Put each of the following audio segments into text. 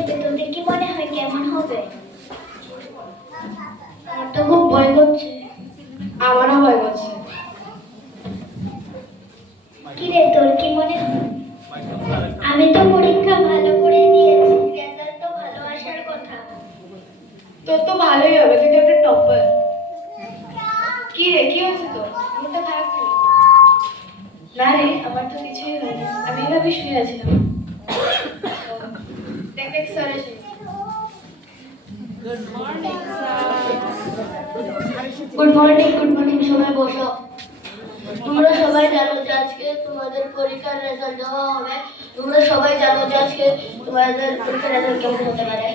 দেবে তোদের কি মনে হয় কেমন হবে? আমার তো খুব ভয় করছে। আমারও ভয় করছে। কি রে তোর কি মনে হয়? আমি তো পরীক্ষা ভালো করে দিয়েছি রেজাল্ট তো ভালো আসার কথা। তোর তো ভালোই হবে তুই তো একটা টপার কি রে কি হয়েছে তোর? মনটা খারাপ না রে আমার তো কিছুই হয়নি। আমি এভাবে শুয়ে আছিলাম। দেখ স্যার এসে গুড মর্নিং গুড মর্নিং সবাই বসো। তোমরা সবাই জানো যে আজকে তোমাদের পরীক্ষার রেজাল্ট দেওয়া হবে। তোমরা সবাই জানো যে আজকে তোমাদের পরীক্ষার রেজাল্ট কেমন হতে পারে।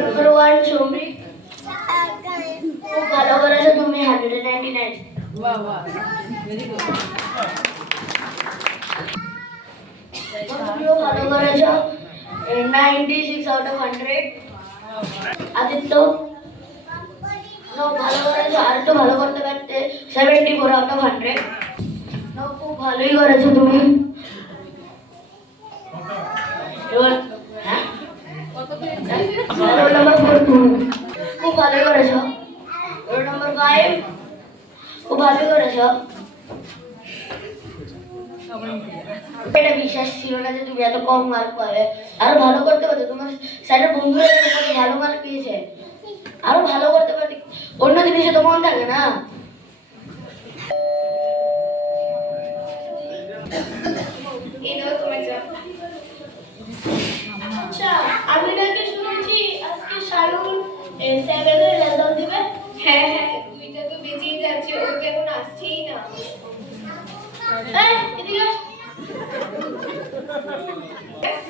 নাম্বার ওয়ান সৌমি খুব ভালো করেছ তুমি হান্ড্রেড নাইনটি নাইন তুমিও ভালো six out of hundred Aditya ভালো করেছ, আর ভালো করতে পারতে, seventy four out of hundred খুব ভালোই করেছ। তুমি খুব ভালো করেছ রোল নাম্বার ফাইভ খুব ভালো করেছ। এটা বিশ্বাস ছিল না যে তুমি এত কম মার্ক পাবে। আরও ভালো করতে পারতো, তোমার স্যারের বন্ধুরা কত ভালো মার্ক পেয়েছে। আরও ভালো করতে পারতে। অন্য জিনিসে তো মন থাকে না।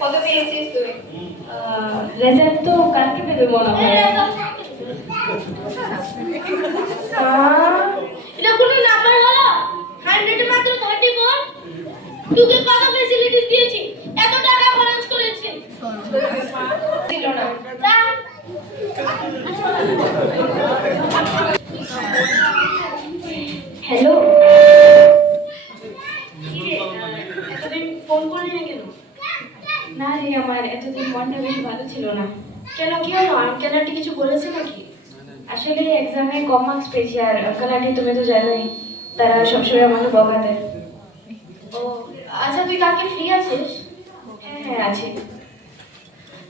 কত পেয়েছিস তুই। রেজাল্ট তো কালকে দেবে মনে হয়। এটা কোনো নাম্বার হলো হান্ড্রেড মাত্র থার্টি ফোর কত ভালো ছিল না। কেন, কি হলো? আঙ্কেল আন্টি কিছু বলেছে নাকি? আসলে এক্সামে কম মার্কস পেয়েছি আর আঙ্কাল আন্টি তুমি তো জানোই, তারা সবসময় আমাকে বকা দেয় ও আচ্ছা তুই কালকে ফ্রি আছিস? হ্যাঁ হ্যাঁ আছি।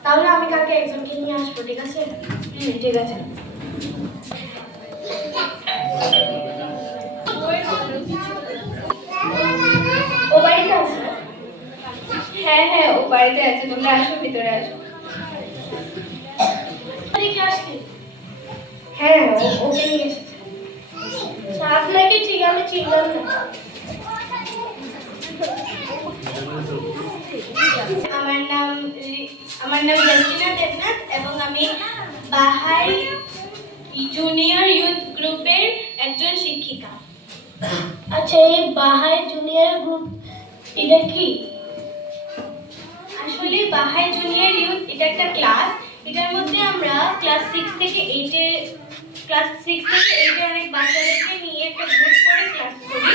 তাহলে আমি কালকে একজনকে নিয়ে আসব, ঠিক আছে? হুম, ঠিক আছে। ও বাড়িতে আছে? হ্যাঁ হ্যাঁ ও বাড়িতে আছে, তোমরা আসো, ভিতরে আসো। আপনাকে ঠিক আমি চিনলাম না। আমার নাম আমার নাম জসিনা দেবনাথ এবং আমি বাহাই জুনিয়র ইউথ গ্রুপের একজন শিক্ষিকা। আচ্ছা এই বাহাই জুনিয়র গ্রুপ এটা কি? আসলে বাহাই জুনিয়র ইউথ এটা একটা ক্লাস এটার মধ্যে আমরা ক্লাস সিক্স থেকে এইটে ক্লাস সিক্স থেকে এইটে অনেক বাচ্চাদেরকে নিয়ে একটা গ্রুপ করে ক্লাস করি।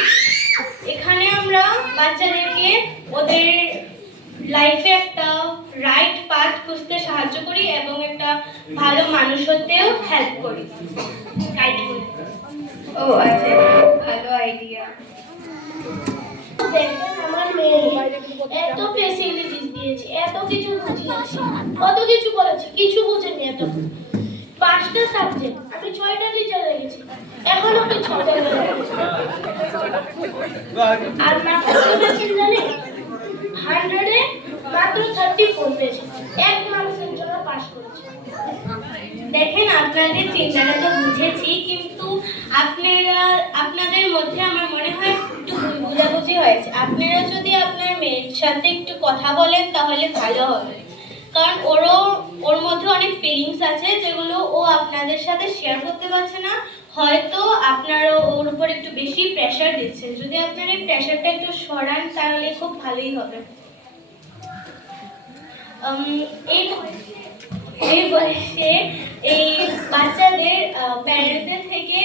এখানে আমরা বাচ্চাদেরকে ওদের লাইফে একটা রাইট পাথ খুঁজতে সাহায্য করি এবং একটা ভালো মানুষ হতেও হেল্প করি। গাইড করি। ও আচ্ছা ভালো আইডিয়া আমার মেয়ে এত ফেসিলিটিস দিয়েছি এত কিছু বুঝিয়েছি কত কিছু বলেছি কিছু বুঝেনি এত। পাঁচটা সাবজেক্ট ছয়টা টিচার রেখেছি এখনও ছয়টা রেখেছি আর না কত পেয়েছি হান্ড্রেডে মাত্র থার্টি ফোর এক মার্কসের জন্য পাস করেছি। দেখেন, আপনাদের চিন্তাটা তো বুঝেছি, কিন্তু আপনারা, আপনাদের মধ্যে আমার মনে হয় একটু বোঝাবুঝি হয়েছে। আপনারা যদি আপনার মেয়ের সাথে একটু কথা বলেন, তাহলে ভালো হবে। কারণ ওরও, ওর মধ্যে অনেক ফিলিংস আছে যেগুলো ও আপনাদের সাথে শেয়ার করতে পারছে না। হয়তো আপনারা ওর উপর একটু বেশি প্রেশার দিচ্ছেন যদি আপনারা এই প্রেশারটা একটু সরান, তাহলে খুব ভালোই হবে। এই বয়সে এই বাচ্চাদের প্যারেন্টসদের থেকে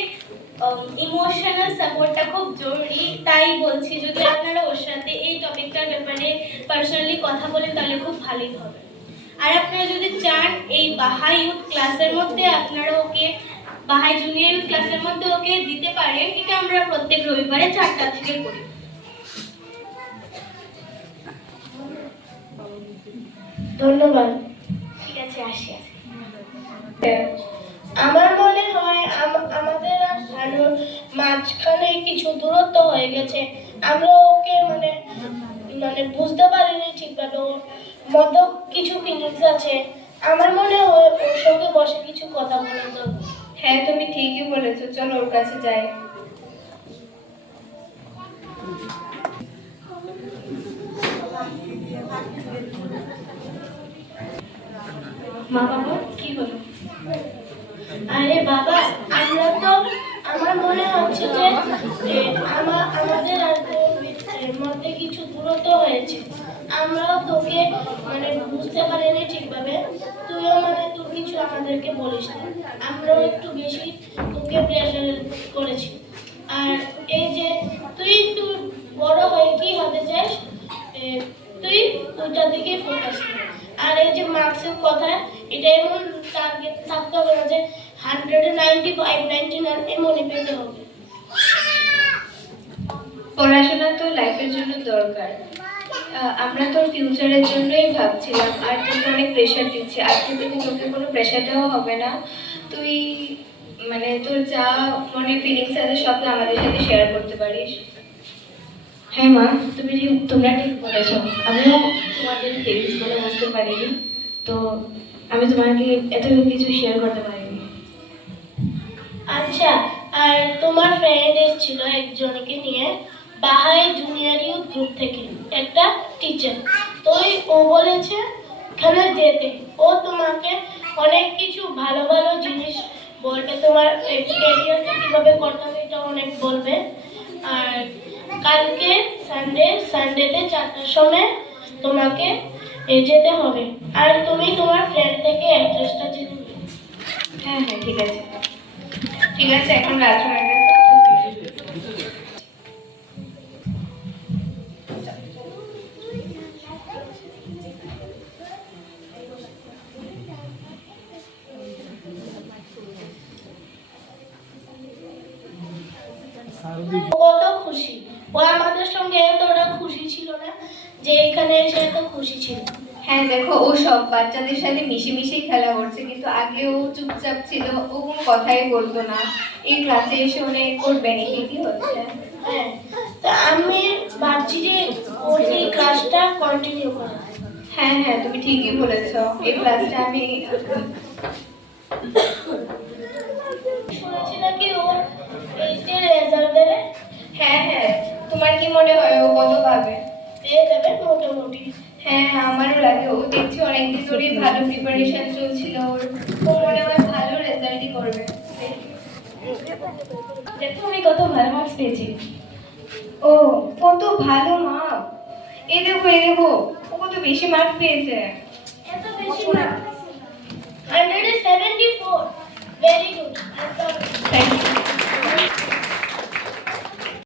ইমোশনাল সাপোর্টটা খুব জরুরি। তাই বলছি, যদি আপনারা ওর সাথে এই টপিকটার ব্যাপারে পার্সোনালি কথা বলেন, তাহলে খুব ভালোই হবে। আর আপনারা যদি চান এই বাহাই ইউথ ক্লাসের মধ্যে আপনারা ওকে বাহাই জুনিয়র ইউথ ক্লাসের মধ্যে ওকে দিতে পারেন এটা আমরা প্রত্যেক রবিবারে চারটা থেকে করি। ধন্যবাদ। ঠিক আছে আসি আমার মনে হয় আম- আমাদের আর মাঝখানে কিছু দূরত্ব হয়ে গেছে। আমরা ওকে মানে মানে বুঝতে পারিনি ঠিকভাবে মধ্যে কিছু ফিলিংস আছে। আমার মনে হয় ওর সঙ্গে বসে কিছু কথা বলে দেবো হ্যাঁ তুমি ঠিকই বলেছ। চলো ওর কাছে যাই। মা বাবা কি হলো? আরে বাবা আমরা তো আমার মনে হচ্ছে যে এ, আমা- আমাদের আর মধ্যে কিছু দূরত্ব হয়েছে। আমরাও তোকে মানে বুঝতে পারিনি ঠিকভাবে। তুইও মানে তুই কিছু আমাদেরকে বলিস না। আমরাও একটু বেশি তোকে প্রেশার করেছি। আর এই যে তুই তুই বড় হয়ে কি হতে চাস? তুই ওইটার দিকে ফোকাস কর। আর এই যে মার্কসের কথা, এটা এমন টার্গেট থাকতে হবে না যে হান্ড্রেডে নাইনটি ফাইভ নাইনটি নাইন এমনই পেতে হবে। পড়াশোনা তো লাইফের জন্য দরকার। আমরা তোর ফিউচারের জন্যই ভাবছিলাম আর তোকে অনেক প্রেশার দিচ্ছে আজকে থেকে তোকে কোনো প্রেশার দেওয়া হবে না। তুই মানে তোর যা মনে ফিলিংস আছে সব আমাদের সাথে শেয়ার করতে পারিস। হ্যাঁ মা তুমি ঠিক তোমরা ঠিক বলেছ। আমিও তোমাদের ফিলিংস বলে বুঝতে পারিনি তো আমি তোমাকে এত কিছু শেয়ার করতে পারিনি। আচ্ছা আর তোমার ফ্রেন্ড এসেছিল একজনকে নিয়ে বাহাই জুনিয়র ইউথ গ্রুপ থেকে একটা টিচার তো ও বলেছে ওখানে যেতে। ও তোমাকে অনেক কিছু ভালো ভালো জিনিস বলবে। তোমার ক্যারিয়ারকে কীভাবে করতে হবে এটা অনেক বলবে। আর কালকে সানডে সানডেতে চারটার সময় তোমাকে যেতে হবে। আর তুমি তোমার ফ্রেন্ড থেকে অ্যাড্রেসটা জেনে। হ্যাঁ হ্যাঁ ঠিক আছে। ঠিক আছে, এখন রাত কত খুশি। ও আমাদের সঙ্গে এতটা খুশি ছিল না যে এখানে এসে এত খুশি ছিল। হ্যাঁ দেখো ও সব বাচ্চাদের সাথে মিশে মিশেই খেলা করছে কিন্তু আগে ও চুপচাপ ছিল ও কোনো কথাই বলতো না। এই ক্লাসে এসে অনেক ওর বেনিফিটই হচ্ছে। হ্যাঁ তা আমি ভাবছি যে ওর এই ক্লাসটা কন্টিনিউ করা হ্যাঁ? হ্যাঁ তুমি ঠিকই বলেছ। এই ক্লাসটা আমি শুনেছি নাকি ওর এইচে রেজাল্ট দেবে হ্যাঁ হ্যাঁ তোমার কি মনে হয় ও কত পাবে পেয়ে যাবে মোটামুটি। হ্যাঁ আমারও লাগে। ও দেখছি অনেকদিন ধরেই ভালো প্রিপারেশন চলছিল। ওর ও মনে হয় ভালো রেজাল্টই করবে। দেখো আমি কত ভালো মার্কস পেয়েছি। ও কত ভালো মার্ক এই দেখো এই দেখো ও কত বেশি মার্ক পেয়েছে। এত বেশি seventy four very good thank you